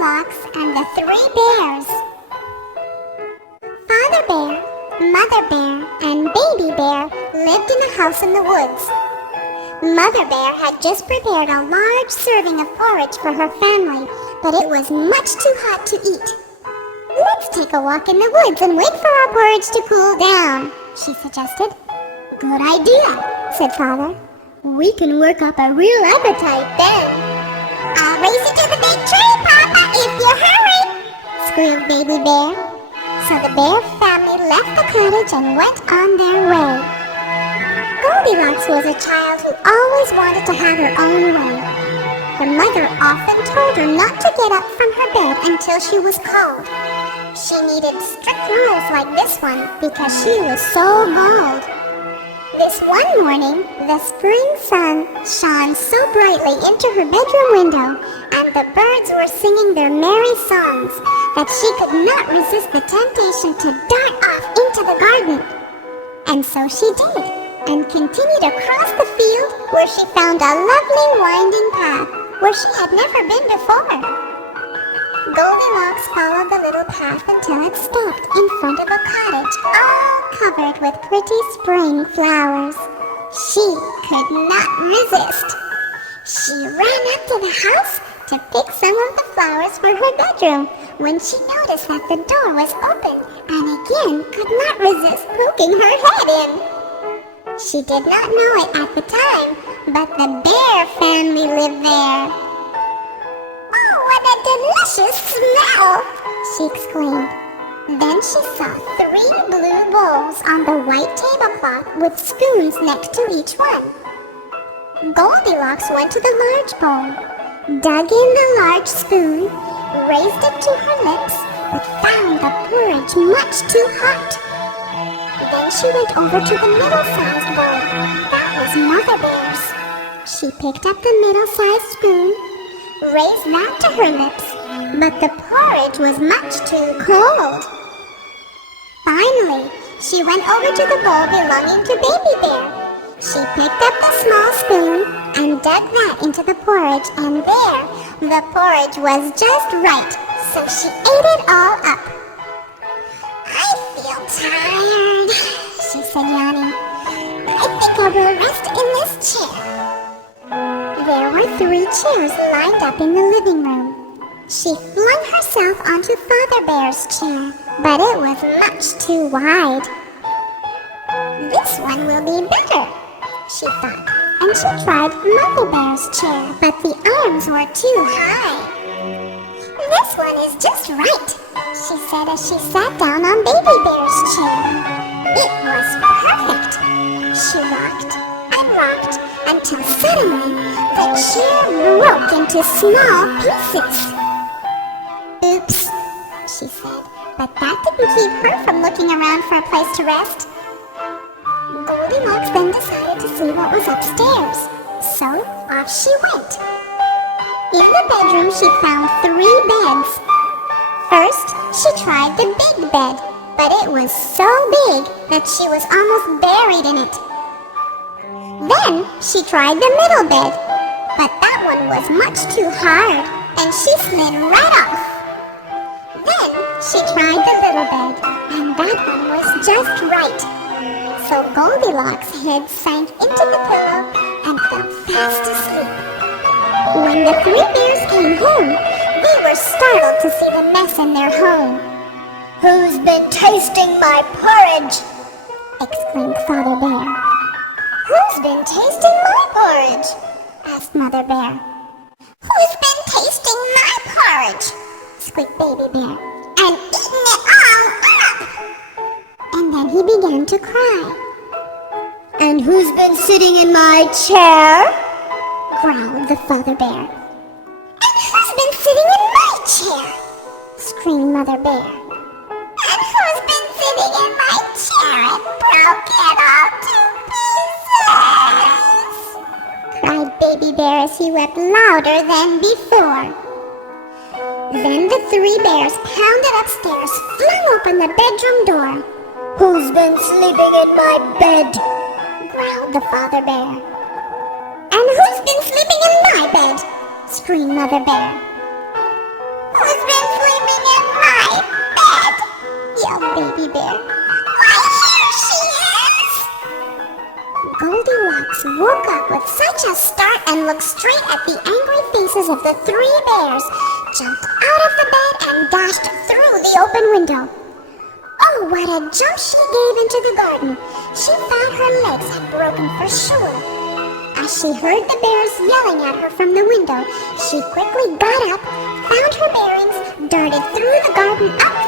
Goldilocks and the Three Bears. Father Bear, Mother Bear, and Baby Bear lived in a house in the woods. Mother Bear had just prepared a large serving of porridge for her family, but it was much too hot to eat. "Let's take a walk in the woods and wait for our porridge to cool down," she suggested. "Good idea," said Father. "We can work up a real appetite then." "I'll race you to the big tree, Papa, if you hurry," squealed Baby Bear. So the bear family left the cottage and went on their way. Goldilocks was a child who always wanted to have her own way. Her mother often told her not to get up from her bed until she was called. She needed strict rules like this one because she was so bold. This one morning, the spring sun shone so brightly into her bedroom window, and the birds were singing their merry songs, that she could not resist the temptation to dart off into the garden. And so she did, and continued across the field where she found a lovely winding path where she had never been before. Goldilocks followed the little path until it stopped in front of a cottage all covered with pretty spring flowers. She could not resist. She ran up to the house to pick some of the flowers for her bedroom when she noticed that the door was open and again could not resist poking her head in. She did not know it at the time, but the bear family lived there. "Oh, what a delicious smell!" she exclaimed. Then she saw 3 blue bowls on the white tablecloth with spoons next to each one. Goldilocks went to the large bowl, dug in the large spoon, raised it to her lips, but found the porridge much too hot. Then she went over to the middle-sized bowl. That was Mother Bear's. She picked up the middle-sized spoon, raised that to her lips, but the porridge was much too cold. Finally, she went over to the bowl belonging to Baby Bear. She picked up the small spoon and dug that into the porridge, and there, the porridge was just right, so she ate it all up. "I feel tired," she said, yawning. "I think I will rest in this chair." There were 3 chairs lined up in the living room. She flung herself onto Father Bear's chair, but it was much too wide. "This one will be better," she thought, and she tried Mother Bear's chair, but the arms were too high. "This one is just right," she said as she sat down on Baby Bear's chair. It was perfect. She rocked and rocked until suddenly the chair broke into small pieces. "Oops," she said, but that didn't keep her from looking around for a place to rest. Goldilocks then decided to see what was upstairs, so off she went. In the bedroom she found 3 beds. First, she tried the big bed, but it was so big that she was almost buried in it. Then she tried the middle bed, but that one was much too hard, and she slid right off. Then she tried the little bed, and that one was just right. So Goldilocks' head sank into the pillow and fell fast asleep. When the 3 bears came home, they were startled to see the mess in their home. "Who's been tasting my porridge?" exclaimed Father Bear. "Who's been tasting my porridge?" asked Mother Bear. "Who's been tasting my porridge?" squeaked Baby Bear. "And eating it all up!" And then he began to cry. "And who's been sitting in my chair?" growled the Father Bear. "And who's been sitting in my chair?" screamed Mother Bear. "And who's been sitting in my chair and broke it all to pieces?" cried Baby Bear as he wept louder than before. Then the 3 bears pounded upstairs, flung open the bedroom door. "Who's been sleeping in my bed?" growled the Father Bear. "And who's been sleeping in my bed?" screamed Mother Bear. Who's been sleeping in my bed? Yelled Baby Bear. Why, here she is! Goldilocks woke up with such a start and looked straight at the angry faces of the three bears, jumped out of the bed and dashed through the open window. Oh, what a jump she gave into the garden! She thought her legs had broken for sure. As she heard the bears yelling at her from the window, she quickly got up, found her bearings, darted through the garden up